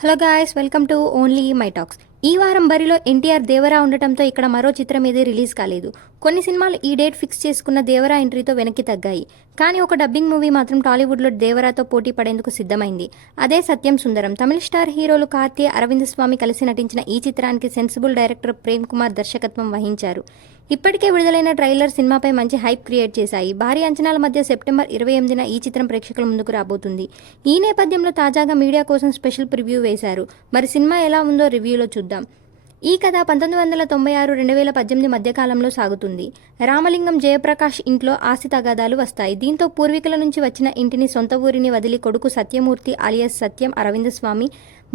Hello guys, welcome to only my talks. ఈ వారం బరిలో ఎన్టీఆర్ దేవరా ఉండటంతో ఇక్కడ మరో చిత్రం ఏది రిలీజ్ కాలేదు. కొన్ని సినిమాలు ఈ డేట్ ఫిక్స్ చేసుకున్న దేవరా ఎంట్రీతో వెనక్కి తగ్గాయి. కానీ ఒక డబ్బింగ్ మూవీ మాత్రం టాలీవుడ్లో దేవరాతో పోటీ పడేందుకు సిద్ధమైంది. అదే సత్యం సుందరం. తమిళ స్టార్ హీరోలు కార్తీ, అరవింద్ స్వామి కలిసి నటించిన ఈ చిత్రానికి సెన్సిబుల్ డైరెక్టర్ ప్రేమ్ కుమార్ దర్శకత్వం వహించారు. ఇప్పటికే విడుదలైన ట్రైలర్ సినిమాపై మంచి హైప్ క్రియేట్ చేశాయి. భారీ అంచనాల మధ్య సెప్టెంబర్ 28న ఈ చిత్రం ప్రేక్షకుల ముందుకు రాబోతుంది. ఈ నేపథ్యంలో తాజాగా మీడియా కోసం స్పెషల్ ప్రివ్యూ వేశారు. మరి సినిమా ఎలా ఉందో రివ్యూలో చూద్దాం. ఈ కథ 1996-2018 మధ్యకాలంలో సాగుతుంది. రామలింగం జయప్రకాష్ ఇంట్లో ఆస్తి తగాదాలు వస్తాయి. దీంతో పూర్వీకుల నుంచి వచ్చిన ఇంటిని, సొంత ఊరిని వదిలి కొడుకు సత్యమూర్తి అలియస్ సత్యం అరవింద్ స్వామి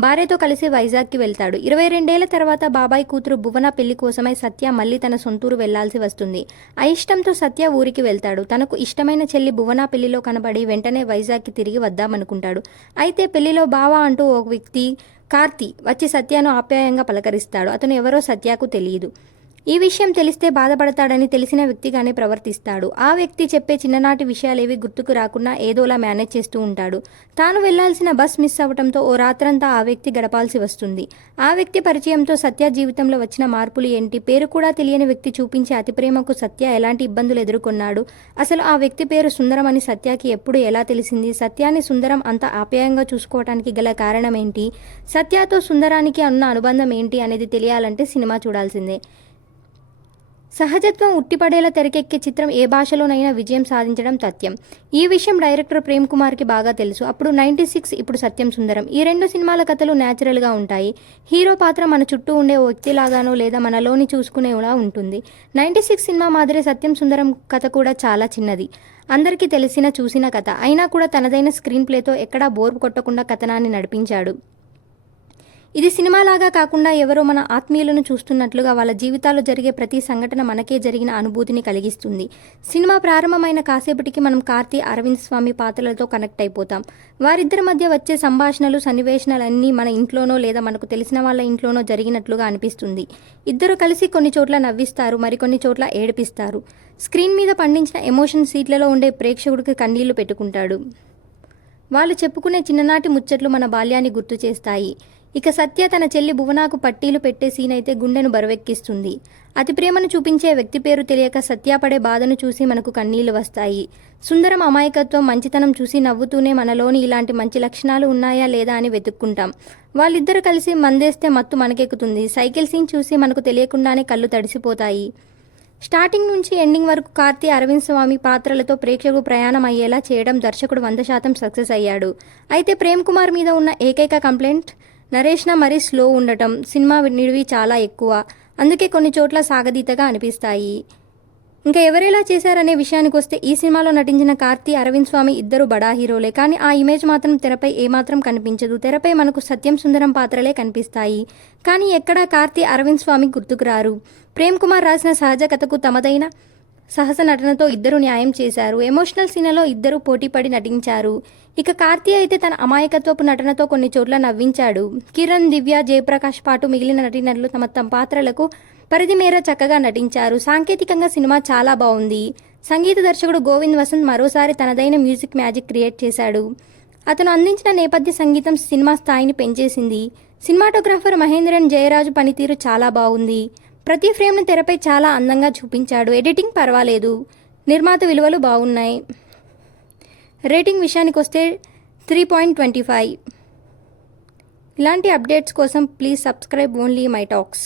భార్యతో కలిసి వైజాగ్కి వెళ్తాడు. 22 ఏళ్ల తర్వాత బాబాయ్ కూతురు భువన పెళ్లి కోసమై సత్య మళ్లీ తన సొంతూరు వెళ్లాల్సి వస్తుంది. అయిష్టంతో సత్య ఊరికి వెళ్తాడు. తనకు ఇష్టమైన చెల్లి భువన పెళ్లిలో కనబడి వెంటనే వైజాగ్కి తిరిగి వద్దామనుకుంటాడు. అయితే పెళ్లిలో బావ అంటూ ఒక వ్యక్తి కార్తీ వచ్చి సత్యను ఆప్యాయంగా పలకరిస్తాడు. అతను ఎవరో సత్యకు తెలియదు. ఈ విషయం తెలిస్తే బాధపడతాడని తెలిసిన వ్యక్తిగానే ప్రవర్తిస్తాడు. ఆ వ్యక్తి చెప్పే చిన్ననాటి విషయాలేవి గుర్తుకు రాకుండా ఏదోలా మేనేజ్ చేస్తూ ఉంటాడు. తాను వెళ్లాల్సిన బస్ మిస్ అవ్వడంతో ఓ రాత్రంతా ఆ వ్యక్తి గడపాల్సి వస్తుంది. ఆ వ్యక్తి పరిచయంతో సత్య జీవితంలో వచ్చిన మార్పులు ఏంటి, పేరు కూడా తెలియని వ్యక్తి చూపించే అతి ప్రేమకు సత్య ఎలాంటి ఇబ్బందులు ఎదుర్కొన్నాడు, అసలు ఆ వ్యక్తి పేరు సుందరం అని సత్యకి ఎప్పుడు ఎలా తెలిసింది, సత్యాన్ని సుందరం అంత ఆప్యాయంగా చూసుకోవడానికి గల కారణం ఏంటి, సత్యతో సుందరానికి ఉన్న అనుబంధం ఏంటి అనేది తెలియాలంటే సినిమా చూడాల్సిందే. సహజత్వం ఉట్టిపడేలా తెరకెక్కే చిత్రం ఏ భాషలోనైనా విజయం సాధించడం తథ్యం. ఈ విషయం డైరెక్టర్ ప్రేమ్ కుమార్కి బాగా తెలుసు. అప్పుడు 96, ఇప్పుడు సత్యం సుందరం. ఈ రెండు సినిమాల కథలు న్యాచురల్గా ఉంటాయి. హీరో పాత్ర మన చుట్టూ ఉండే ఓ వ్యక్తిలాగానో లేదా మనలోని చూసుకునేలా ఉంటుంది. 96 సినిమా మాదిరి సత్యం సుందరం కథ కూడా చాలా చిన్నది. అందరికీ చూసిన కథ అయినా కూడా తనదైన స్క్రీన్ ప్లేతో ఎక్కడా బోర్ కొట్టకుండా కథనాన్ని నడిపించాడు. ఇది సినిమాలాగా కాకుండా ఎవరో మన ఆత్మీయులను చూస్తున్నట్లుగా వాళ్ళ జీవితాల్లో జరిగే ప్రతి సంఘటన మనకే జరిగిన అనుభూతిని కలిగిస్తుంది. సినిమా ప్రారంభమైన కాసేపటికి మనం కార్తీ, అరవింద్ స్వామి పాత్రలతో కనెక్ట్ అయిపోతాం. వారిద్దరి మధ్య వచ్చే సంభాషణలు, సన్నివేశనాలన్నీ మన ఇంట్లోనో లేదా మనకు తెలిసిన వాళ్ళ ఇంట్లోనో జరిగినట్లుగా అనిపిస్తుంది. ఇద్దరు కలిసి కొన్ని చోట్ల నవ్విస్తారు, మరికొన్ని చోట్ల ఏడిపిస్తారు. స్క్రీన్ మీద పండించిన ఎమోషన్ సీట్లలో ఉండే ప్రేక్షకుడికి కన్నీళ్లు పెట్టుకుంటాడు. వాళ్ళు చెప్పుకునే చిన్ననాటి ముచ్చట్లు మన బాల్యాన్ని గుర్తు చేస్తాయి. ఇక సత్య తన చెల్లి భువనాకు పట్టీలు పెట్టే సీన్ అయితే గుండెను బరువెక్కిస్తుంది. అతి ప్రేమను చూపించే వ్యక్తి పేరు తెలియక సత్య పడే బాధను చూసి మనకు కన్నీళ్లు వస్తాయి. సుందరం అమాయకత్వం, మంచితనం చూసి నవ్వుతూనే మనలోని ఇలాంటి మంచి లక్షణాలు ఉన్నాయా లేదా అని వెతుక్కుంటాం. వాళ్ళిద్దరూ కలిసి మందేస్తే మత్తు మనకెక్కుతుంది. సైకిల్ సీన్ చూసి మనకు తెలియకుండానే కళ్ళు తడిసిపోతాయి. స్టార్టింగ్ నుంచి ఎండింగ్ వరకు కార్తీ, అరవింద్ స్వామి పాత్రలతో ప్రేక్షకుడు ప్రయాణం అయ్యేలా చేయడం దర్శకుడు 100% సక్సెస్ అయ్యాడు. అయితే ప్రేమ్ కుమార్ మీద ఉన్న ఏకైక కంప్లైంట్ నరేష్న మరీ స్లో ఉండటం. సినిమా నిడివి చాలా ఎక్కువ, అందుకే కొన్ని చోట్ల సాగదీతగా అనిపిస్తాయి. ఇంకా ఎవరెలా చేశారనే విషయానికి వస్తే ఈ సినిమాలో నటించిన కార్తీ, అరవింద్ స్వామి ఇద్దరు బడా హీరోలే. కానీ ఆ ఇమేజ్ మాత్రం తెరపై ఏమాత్రం కనిపించదు. తెరపై మనకు సత్యం సుందరం పాత్రలే కనిపిస్తాయి. కానీ ఎక్కడా కార్తీ, అరవింద్ స్వామి గుర్తుకురారు. ప్రేమ్ కుమార్ రాసిన సహజ కథకు తమదైన సహస నటనతో ఇద్దరు న్యాయం చేశారు. ఎమోషనల్ సీన్లలో ఇద్దరు పోటీపడి నటించారు. ఇక కార్తీ అయితే తన అమాయకత్వపు నటనతో కొన్ని చోట్ల నవ్వించాడు. కిరణ్, దివ్య, జయప్రకాష్ పాటు మిగిలిన నటీనటులు తమ పాత్రలకు పరిధి మేర చక్కగా నటించారు. సాంకేతికంగా సినిమా చాలా బాగుంది. సంగీత దర్శకుడు గోవింద్ వసంత్ మరోసారి తనదైన మ్యూజిక్ మ్యాజిక్ క్రియేట్ చేశాడు. అతను అందించిన నేపథ్య సంగీతం సినిమా స్థాయిని పెంచేసింది. సినిమాటోగ్రాఫర్ మహేంద్రన్ జయరాజు పనితీరు చాలా బాగుంది. ప్రతి ఫ్రేమ్ను తెరపై చాలా అందంగా చూపించాడు. ఎడిటింగ్ పర్వాలేదు. నిర్మాత విలువలు బాగున్నాయి. రేటింగ్ విషయానికి వస్తే 3.25. ఇలాంటి అప్డేట్స్ కోసం please subscribe only my talks.